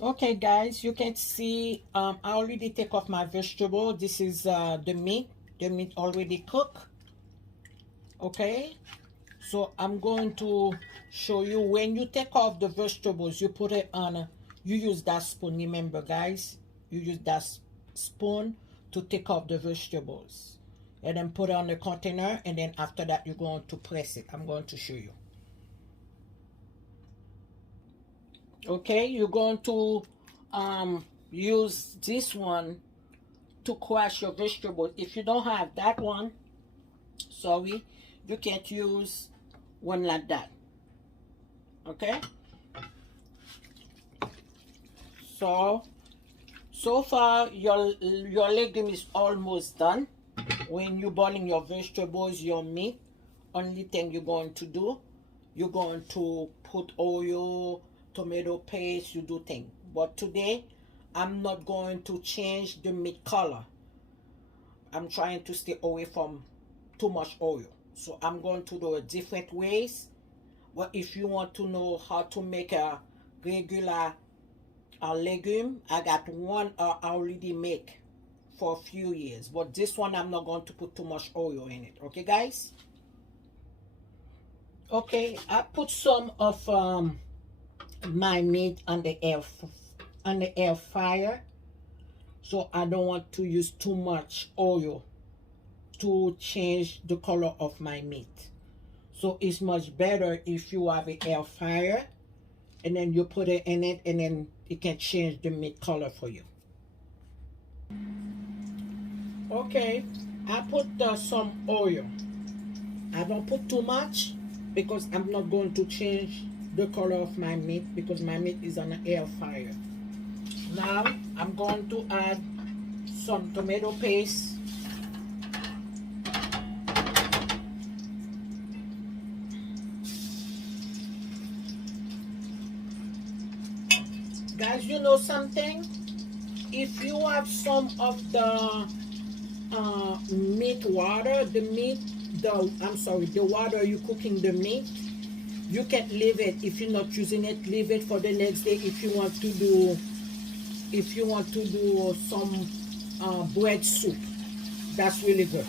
Okay, guys, you can see I already take off my vegetable. This is the meat already cooked. Okay, so I'm going to show you when you take off the vegetables, you put it on you use that spoon. Remember, guys, you use that spoon to take off the vegetables, and then put it on the container, and then after that you're going to press it. I'm going to show you. Okay, you're going to use this one to crush your vegetables. If you don't have that one, sorry, you can't use one like that. Okay, so so far your legume is almost done. When you're boiling your vegetables, your meat, only thing you're going to do, you're going to put oil, tomato paste, you do thing. But today I'm not going to change the meat color. I'm trying to stay away from too much oil, so I'm going to do it different ways. But if you want to know how to make a regular legume, I got one I already make for a few years, but this one I'm not going to put too much oil in it. Okay, guys. Okay, I put some of my meat on the air fryer, so I don't want to use too much oil to change the color of my meat. So it's much better if you have an air fryer, and then you put it in it, and then it can change the meat color for you. Okay, I put some oil. I don't put too much because I'm not going to change the color of my meat because my meat is on an air fryer. Now I'm going to add some tomato paste. Guys, you know something? If you have some of the meat water, the water you cooking the meat, you can leave it. If you're not using it, leave it for the next day. If you want to do some bread soup, that's really good.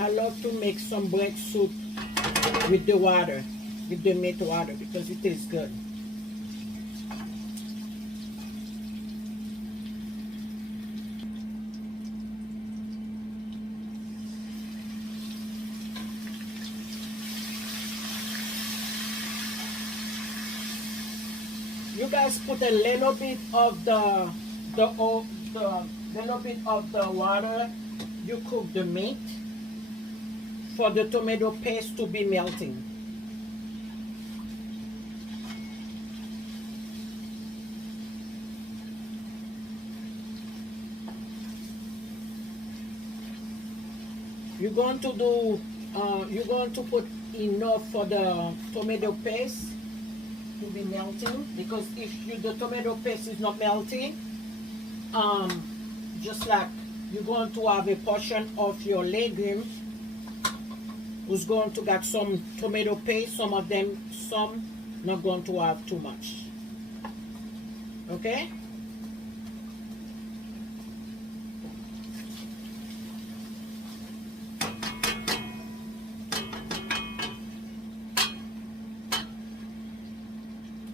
I love to make some bread soup with the water, with the meat water, because it tastes good. You guys put a little bit of the little bit of the water you cook the meat for the tomato paste to be melting. You're going to put enough for the tomato paste to be melting, because if the tomato paste is not melting, just like you're going to have a portion of your legume who's going to get some tomato paste, some not going to have too much. Okay.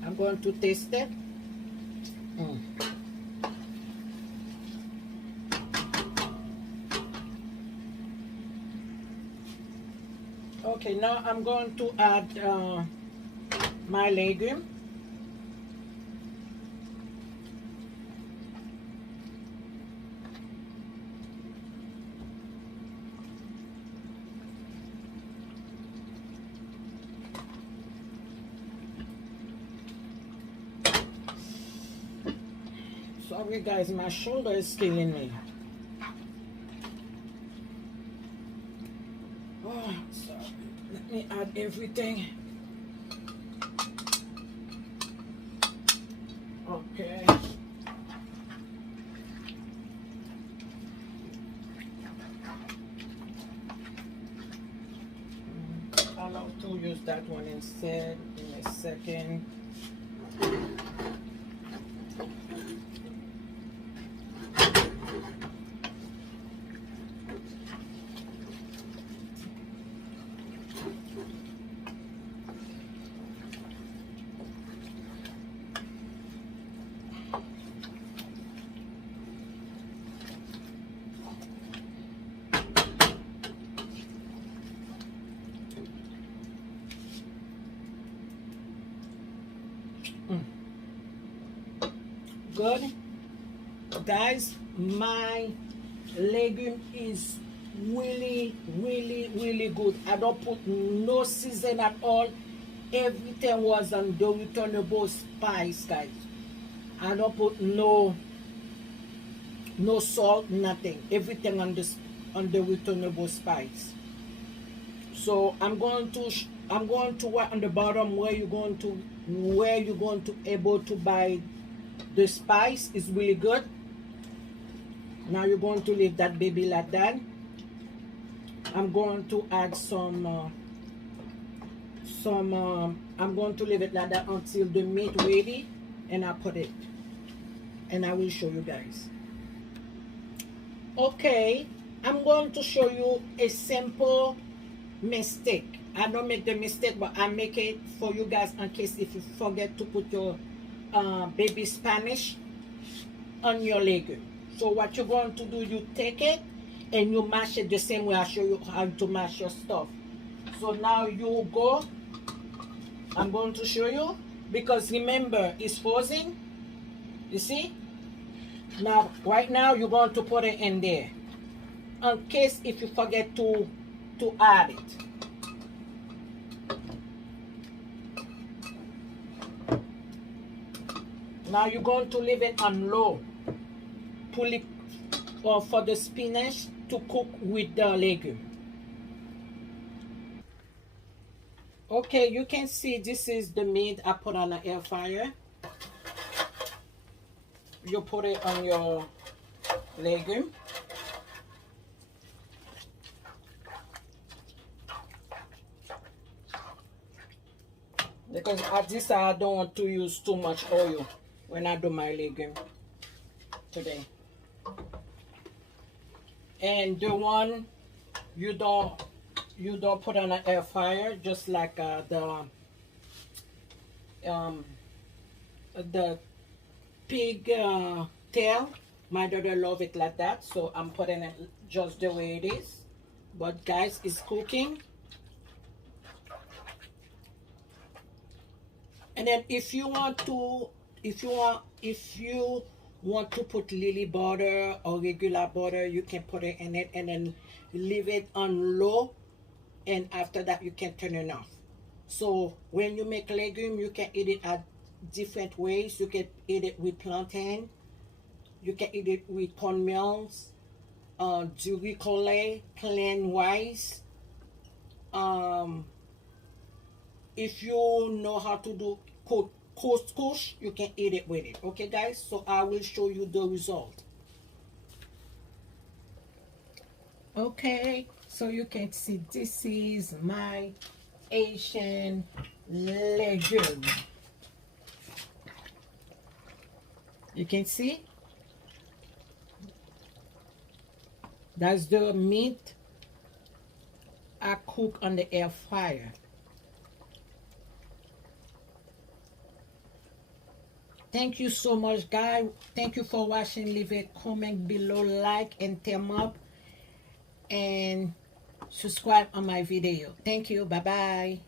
I'm going to taste it. Mm. Okay, now I'm going to add my legume. Sorry guys, my shoulder is killing me. Oh, sorry. Let me add everything. use that one instead in a second. Good. Guys, my legume is really good. I don't put no season at all. Everything was on the returnable spice, guys. I don't put no salt, nothing. Everything on the returnable spice. So I'm going to write on the bottom where you're going to able to buy the spice. Is really good. Now you're going to leave that baby like that. I'm going to add some I'm going to leave it like that until the meat ready, and I put it, and I will show you guys. Okay, I'm going to show you a simple mistake. I don't make the mistake, but I make it for you guys in case if you forget to put your baby spinach on your legume. So what you're going to do, you take it and you mash it the same way I show you how to mash your stuff. So now you go, I'm going to show you, because remember it's frozen, you see. Now right now you're going to put it in there in case if you forget to add it. Now you're going to leave it on low, pull it for the spinach to cook with the legume. Okay, you can see this is the meat I put on the air fryer. You put it on your legume. Because at this I don't want to use too much oil when I do my legume today. And the one you don't put on an air fryer, just like the pig tail. My daughter love it like that, so I'm putting it just the way it is. But guys, it's cooking. And then if you want to put lily butter or regular butter, you can put it in it and then leave it on low, and after that you can turn it off. So when you make legume, you can eat it at different ways. You can eat it with plantain, you can eat it with cornmeal, duricole, plain rice. If you know how to do couscous, you can eat it with it. Okay guys, so I will show you the result. Okay, so you can see this is my Haitian legume. You can see that's the meat I cook on the air fryer. Thank you so much, guys. Thank you for watching. Leave a comment below, like and thumb up, and subscribe on my video. Thank you. Bye bye.